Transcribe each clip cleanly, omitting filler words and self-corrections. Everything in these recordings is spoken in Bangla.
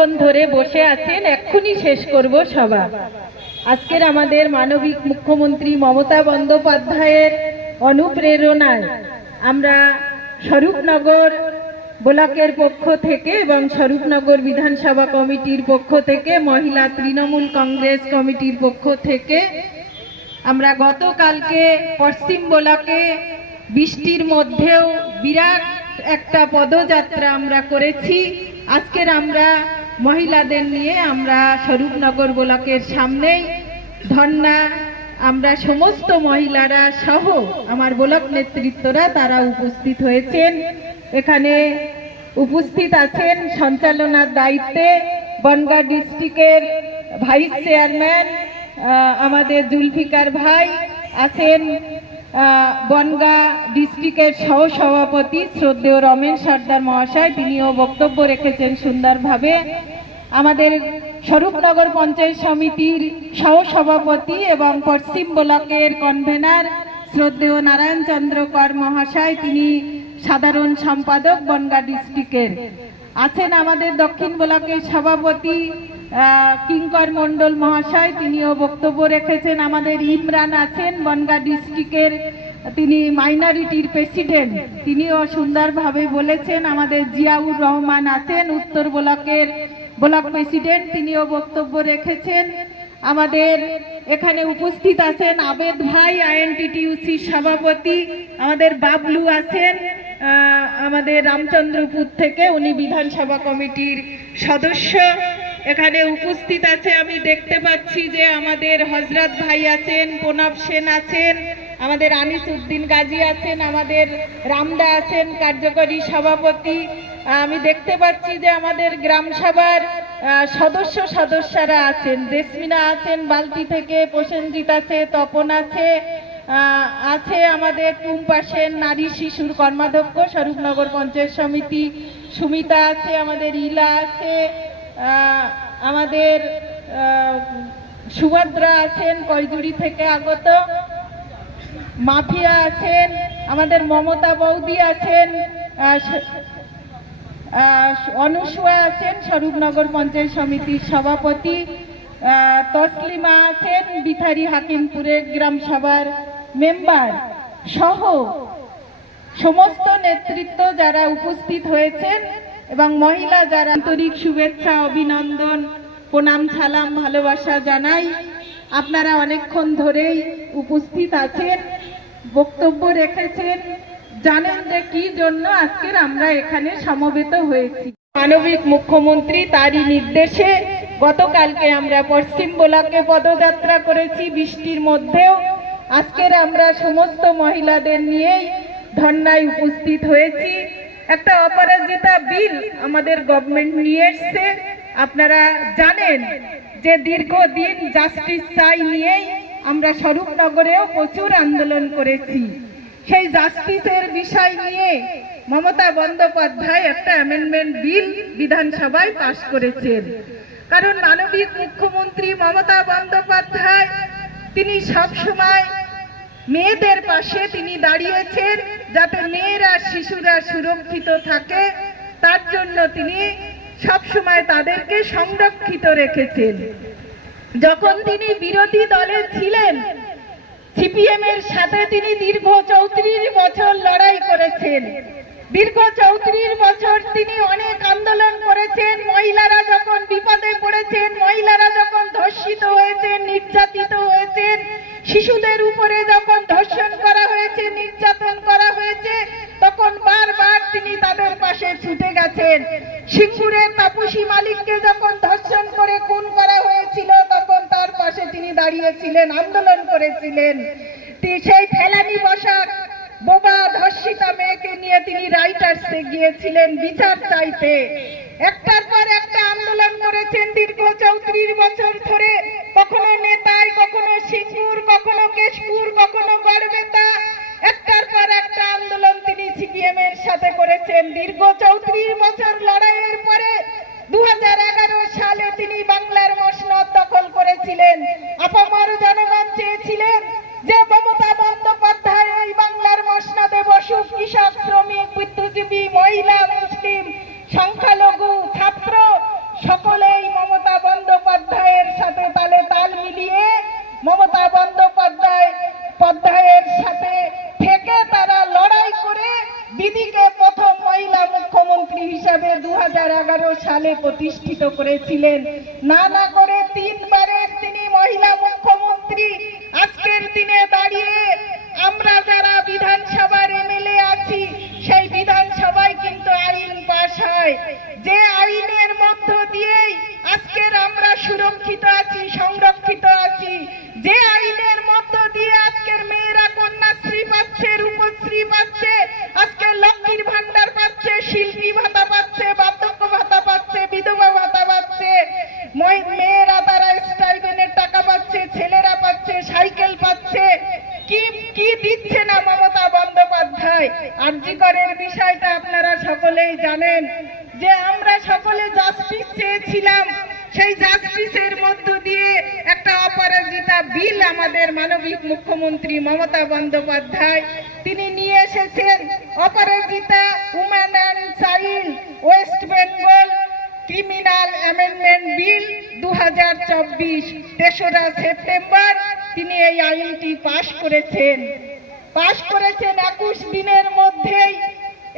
অনেকক্ষণ ধরে বসে আছেন, এক্ষুনি শেষ করব সভা। আজকের আমাদের মানবিক মুখ্যমন্ত্রী মমতা বন্দ্যোপাধ্যায়ের অনুপ্রেরণায় আমরা স্বরূপনগর ব্লকের পক্ষ থেকে এবং স্বরূপনগর বিধানসভা কমিটির পক্ষ থেকে, মহিলা তৃণমূল কংগ্রেস কমিটির পক্ষ থেকে আমরা গতকালকে পশ্চিম ব্লকে বৃষ্টির মধ্যেও বিরাট একটা পদযাত্রা আমরা করেছি। আজকের আমরা মহিলাদের নিয়ে আমরা স্বরূপনগর ব্লকের সামনেই ধর্ণা, আমরা সমস্ত মহিলারা সহ আমার ব্লক নেতৃত্বরা তারা উপস্থিত হয়েছেন। এখানে উপস্থিত আছেন সঞ্চালনার দায়িত্বে বনগাঁ ডিস্ট্রিক্টের ভাইস চেয়ারম্যান আমাদের জুলফিকার ভাই, আছেন বনগাঁ ডিস্ট্রিক্টের সহ সভাপতি শ্রদ্ধেয় রমেন সর্দার মহাশয়, তিনিও বক্তব্য রেখেছেন সুন্দরভাবে। আমাদের স্বরূপনগর পঞ্চায়েত সমিতির সহ সভাপতি এবং পশ্চিম ব্লকের কনভেনার শ্রদ্ধেয় নারায়ণ চন্দ্র কর মহাশয়, তিনি সাধারণ সম্পাদক বনগাঁ ডিস্ট্রিক্টের। আছেন আমাদের দক্ষিণ ব্লকের সভাপতি কিঙ্কর মণ্ডল মহাশয়, তিনিও বক্তব্য রেখেছেন। আমাদের ইমরান আছেন বনগাঁ ডিস্ট্রিক্টের, তিনি মাইনরিটির প্রেসিডেন্ট, তিনিও সুন্দরভাবে বলেছেন। আমাদের জিয়াউর রহমান আছেন উত্তর ব্লকের ব্লক প্রেসিডেন্ট, তিনিও বক্তব্য রেখেছেন। আমাদের এখানে উপস্থিত আছেন আবেদ ভাই আইএনটিটিউসি সভাপতি, আমাদের বাবলু আছেন আমাদের রামচন্দ্রপুর থেকে, উনি বিধানসভা কমিটির সদস্য। এখানে উপস্থিত আছে, আমি দেখতে পাচ্ছি যে আমাদের হজরত ভাই আছেন, প্রণব সেন আছেন, আমাদের আনিস উদ্দিন গাজী আছেন, আমাদের রামদা আছেন কার্যকরী সভাপতি। আমি দেখতে পাচ্ছি যে আমাদের গ্রাম সভার সদস্যরা আছেন, জেসমিনা আছেন বালতি থেকে, প্রসেনজিৎ আছে, তপন আছে, আছে আমাদের টুম্পা সেন নারী শিশুর কর্মাধ্যক্ষ স্বরূপনগর পঞ্চায়েত সমিতি, সুমিতা আছে, আমাদের ইলা আছে, আমাদের সুভদ্রা আছেন কয়জুড়ি থেকে আগত, মাফিয়া আছেন, আমাদের মমতা বৌদি আছেন, অনুসুয়া আছেন স্বরূপনগর পঞ্চায়েত সমিতির সভাপতি, তসলিমা আছেন বিথারি হাকিমপুরের গ্রাম সভার মেম্বার সহ সমস্ত নেতৃত্ব যারা উপস্থিত হয়েছেন এবং মহিলা যারা, আন্তরিক শুভেচ্ছা, অভিনন্দন, প্রণাম, সালাম, ভালোবাসা জানাই। আপনারা অনেকক্ষণ ধরেই উপস্থিত আছেন, বক্তব্য রেখেছেন, জানেন যে কি জন্য আজকের আমরা এখানে সমবেত হয়েছি। মানবিক মুখ্যমন্ত্রী তারই নির্দেশে গতকালকে আমরা পশ্চিম ব্লকে পদযাত্রা করেছি বৃষ্টির মধ্যেও। আজকের আমরা সমস্ত মহিলাদের নিয়েই ধর্নায় উপস্থিত হয়েছি। একটা অপরাজিতা বিল আমাদের গভর্নমেন্ট নিয়ে এসছে। আপনারা জানেন যে দীর্ঘদিন জাস্টিস চাই নিয়েই আমরা স্বরূপনগরেও প্রচুর আন্দোলন করেছি। সেই জাস্টিসের বিষয় নিয়ে মমতা বন্দ্যোপাধ্যায় একটা অ্যামেন্ডমেন্ট বিল বিধানসভায় পাশ করেছেন। কারণ মানবিক মুখ্যমন্ত্রী মমতা বন্দ্যোপাধ্যায় তিনি সবসময় মেয়েদের পাশে তিনি দাঁড়িয়েছেন, যাতে মেয়েরা শিশুরা সুরক্ষিত থাকে, তার জন্য তিনি সবসময় তাদেরকে সংরক্ষিত রেখেছেন। যখন তিনি বিরোধী দলে ছিলেন, সিপিএম এর সাথে তিনি দীর্ঘ 34 বছর লড়াই করেছেন। দীর্ঘ 34 বছর তিনি অনেক আন্দোলন করেছেন। মহিলারা যখন বিপদে পড়েছেন, মহিলারা যখন ধর্ষিত হয়েছেন, নির্যাতিত হয়েছেন, শিশুদের উপরে যখন ধর্ষণ করা হয়েছে, নির্যাতন করা হয়েছে, তখন বারবার তিনি তাদের পাশে ছুটে গেছেন। সিঙ্গুরের তাপসী মালিককে যখন ধর্ষণ করে খুন করা হয়েছিল, তখন তার পাশে তিনি দাঁড়িয়েছিলেন, আন্দোলন করেছিলেন। সেই ফেলানি বসাক বোবা ধর্ষিতা মেয়েকে নিয়ে তিনি রাইটার্সে গিয়েছিলেন বিচার চাইতে। একটার পর একটা আন্দোলন করেছেন দীর্ঘ 34 বছর ধরে। কখনো নেতায়, কখনো সিঙ্গুর, কখনো কেশপুর, কখনো গড়বেতা, একটার পর একটা আন্দোলন তিনি সিপিএম এর সাথে করেছেন। দীর্ঘ 34 বছর লড়াইয়ের পরে 2011 সালে তিনি বাংলার মসনদ দখল করেছিলেন। আপামর জনগণ চেয়েছিলেন যে মমতা বন্দ্যোপাধ্যায় এই বাংলার মসনদে বসুক। কৃষক, শ্রমিক, বুদ্ধিজীবী, মহিলা, মুসলিম, সংখ্যালঘু, ছাত্র সকল সাথে তালে তাল মিলিয়ে মমতা বন্দ্যোপাধ্যায়ের সাথে থেকে তারা লড়াই করে দিদিকে প্রথম মহিলা মুখ্যমন্ত্রী হিসাবে 2011 সালে প্রতিষ্ঠিত করেছিলেন। না করে 3 বারের তিনি মহিলা মুখ্যমন্ত্রী। আজকের দিনে দাঁড়িয়ে আমরা যারা বিধানসভার এমএলএ আছি, সেই বিধানসভায় কিন্তু আইন পাস হয়, যে আইনের মধ্য দিয়েই আজকের আমরা সুরক্ষিত আছি, সংরক্ষিত আছি, যে আইনের মধ্য দিয়ে আজকের মেয়েরা কন্যাশ্রী পাচ্ছে, রূপশ্রী পাচ্ছে, আজকে লক্ষ্মীর ভান্ডার পাচ্ছে, শিল্পী ভাতা পাচ্ছে, বার্ধক্য ভাতা পাচ্ছে, বিধবা ভাতা পাচ্ছে, মেয়েরা তারা স্টাইপেন্ডের টাকা পাচ্ছে, ছেলেরা পাচ্ছে, সাইকেল পাচ্ছে। কি দিচ্ছে না মমতা বন্দ্যোপাধ্যায়। আরজি করের বিষয়টা আপনারা সকলেই জানেন যে আমরা সকলে জাস্টিস চেয়েছিলাম। সেই জাস্টিসের মধ্য দিয়ে একটা অপরাজিতা বিল আমাদের মানবিক মুখ্যমন্ত্রী মমতা বন্দ্যোপাধ্যায় তিনি নিয়ে এসেছেন। Aparajita women and child West Bengal criminal amendment bill 2024, 3রা সেপ্টেম্বর তিনি এই আইনটি পাশ করেছেন। 21 দিনের মধ্যেই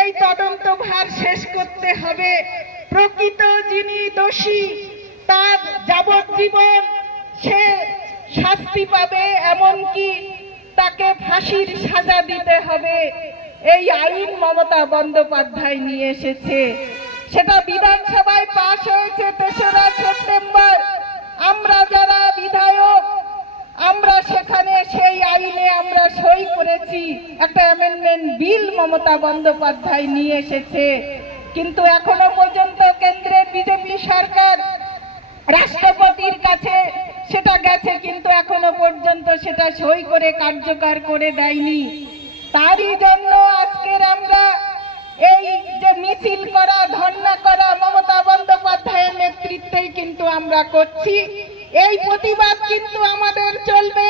এই তদন্তভার শেষ করতে হবে। প্রকৃত যিনি দোষী তার যাবজ্জীবন সে শাস্তি পাবে, এমনকি তাকে ফাঁসির সাজা দিতে হবে। এই আইন মমতা বন্দ্যোপাধ্যায় নিয়ে এসেছে, সেটা বিধানসভায় পাশ হয়েছে 3রা সেপ্টেম্বর। আমরা যারা বিধায়ক আমরা সেখানে সেই আইনে আমরা সই করেছি। একটা অ্যামেন্ডমেন্ট বিল মমতা বন্দ্যোপাধ্যায় নিয়ে এসেছে, কিন্তু এখনো পর্যন্ত কেন্দ্রের বিজেপি সরকার রাষ্ট্রপতির কাছে সেটা গেছে, কিন্তু এখনো পর্যন্ত সেটা সই করে কার্যকর করে দেয়নি। তারই জন্য আজকের আমরা এই যে মিছিল করা, ধর্ণা করা মমতা বন্দ্যোপাধ্যায়ের নেতৃত্বেই কিন্তু আমরা করছি। এই প্রতিবাদ কিন্তু আমাদের চলবে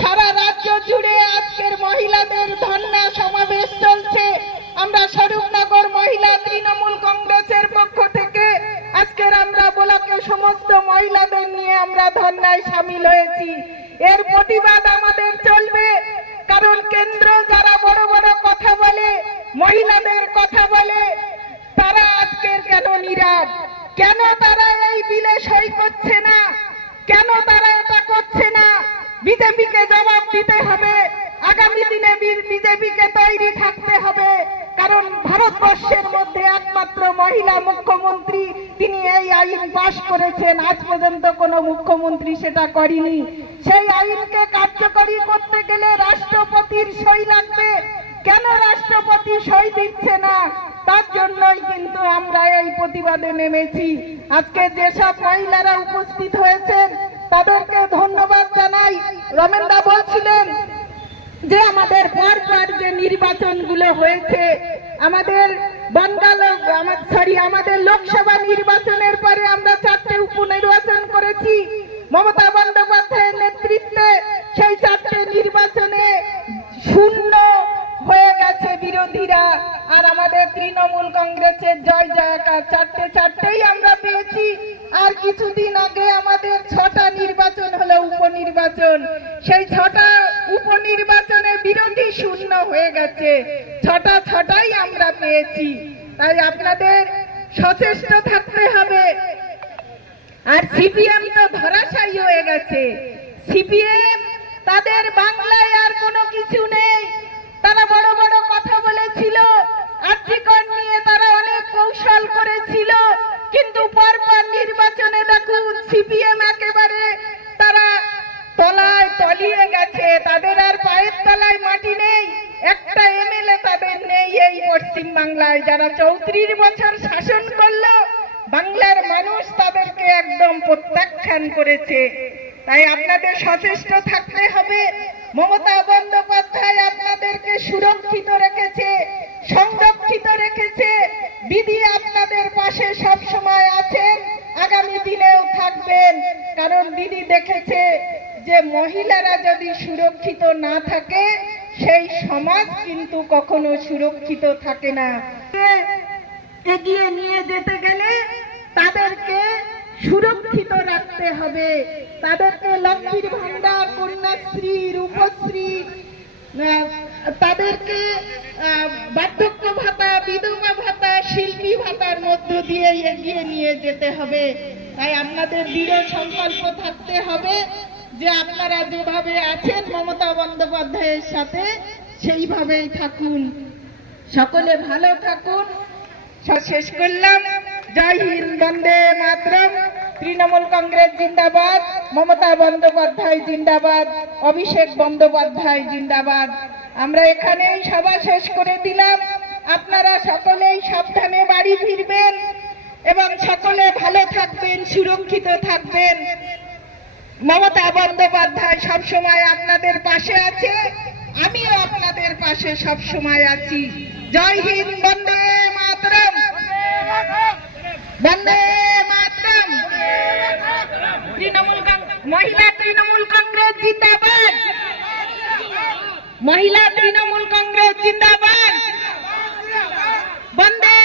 সারা রাজ্য জুড়ে। আজকের মহিলাদের ধর্ণা সমাবেশ চলছে। আমরা স্বরূপনগর মহিলা তৃণমূল কংগ্রেসের পক্ষ থেকে আজকের আমরা ব্লকে সমস্ত মহিলাদের নিয়ে আমরা ধর্ণায় সামিল হয়েছি। এর প্রতিবাদ আমাদের চলবে, কারণ কেন্দ্র যারা বড় বড় কথা বলে, মহিলাদের কথা বলে, তারা আজকের কেন নীরব? কেন তারা এই বিলে সই করছে না? কেন তারা এটা করছে না? বিজেপিকে জবাব দিতে হবে। আগামী দিনে বিজেপিকে তৈরি থাকতে হবে, কারণ ভারতবর্ষের মধ্যে একমাত্র মহিলা মুখ্যমন্ত্রী তিনি এই আইন পাশ করেছেন। আজ পর্যন্ত কোনো মুখ্যমন্ত্রী সেটা করেনি। সেই আইনকে কার্যকরী করতে গেলে রাষ্ট্রপতির সই লাগবে। কেন রাষ্ট্রপতি সই দিচ্ছে না? তার জন্যই কিন্তু আমরা এই প্রতিবাদে নেমেছি। আজকে যেসব মহিলারা উপস্থিত হয়েছেন তাদেরকে ধন্যবাদ জানাই। রমেনদা বলছিলেন যে আমাদের পরপর যে নির্বাচনগুলো হয়েছে, আমাদের আমাদের লোকসভা নির্বাচনের পরে আমরা 4টে উপনির্বাচন করেছি মমতা বন্দ্যোপাধ্যায়ের নেতৃত্বে। সেই 4টে নির্বাচনে শূন্য হয়ে গেছে বিরোধীরা, আর আমাদের তৃণমূল কংগ্রেসের জয় জয়কার। 4টেই আমরা পেয়েছি। আর কিছুদিন আগে আমাদের 6টা নির্বাচন হলো উপনির্বাচন। সেই 6টা উপনির্বাচনে বিরোধী শূন্য হয়ে গেছে। 6টাই আমরা পেয়েছি। তাই আপনাদের সচেষ্ট থাকতে হবে। আর সিপিএম তো ধরাশায়ী হয়ে গেছে। সিপিএম তাদের বাংলায় আর কোনো কিছু নেই। তারা বড় বড় কথা বলেছিল, আর্থিকর নিয়ে তারা অনেক কৌশল করেছিল, কিন্তু পরপর নির্বাচনে দেখুন সিপিএম একেবারে তারা তলায় তলিয়ে গেছে। তাদের আর পায়ের তলায় মাটি নেই। একটা এমএলএ তাদের নেই এই পশ্চিম বাংলায়। যারা 34 বছর শাসন করলো, বাংলার মানুষ তাদেরকে একদম প্রত্যাখ্যান করেছে। তাই আপনাদের সচেষ্ট থাকতে হবে। মমতা বন্দ্যোপাধ্যায় আপনাদেরকে সুরক্ষিত রেখেছে, সংরক্ষিত রেখেছে। দিদি আপনাদের পাশে সব সময় আছেন, আগামী দিনেও থাকবেন। কারণ দিদি দেখেছে যে মহিলারা যদি সুরক্ষিত না থাকে, সেই সমাজ কিন্তু কখনো সুরক্ষিত থাকে না। এগিয়ে নিয়ে যেতে গেলে তাদেরকে সুরক্ষিত রাখতে হবে। তাদেরকে লক্ষ্মীর ভান্ডার, কন্যাশ্রী, রূপশ্রী, তাদেরকে বার্ধক্য ভাতা, বিধবা ভাতা, শিল্পী ভাতার মধ্য দিয়ে এগিয়ে নিয়ে যেতে হবে। তাই আপনাদের দৃঢ় সংকল্প থাকতে হবে যে আপনারা যেভাবে আছেন মমতা বন্দ্যোপাধ্যায়ের সাথে সেইভাবেই থাকুন। সকলে ভালো থাকুন। শেষ করলাম। জয় হিন্দ, বন্দে মাতরম। তৃণমূল কংগ্রেস জিন্দাবাদ, মমতা বন্দ্যোপাধ্যায় জিন্দাবাদ, অভিষেক বন্দ্যোপাধ্যায় জিন্দাবাদ। আমরা এখানেই সভা শেষ করে দিলাম। আপনারা সকলেই সাবধানে বাড়ি ফিরবেন এবং সকলে ভালো থাকবেন, সুরক্ষিত থাকবেন। মমতা বন্দ্যোপাধ্যায় সবসময় আপনাদের পাশে আছে, আমিও আপনাদের পাশে সবসময় আছি। জয় হিন্দ, বন্দে মাতরম, বন্দে মাতরম। মহিলা তৃণমূল কংগ্রেস জিন্দাবাদ, মহিলা তৃণমূল কংগ্রেস জিন্দাবাদ, বন্দে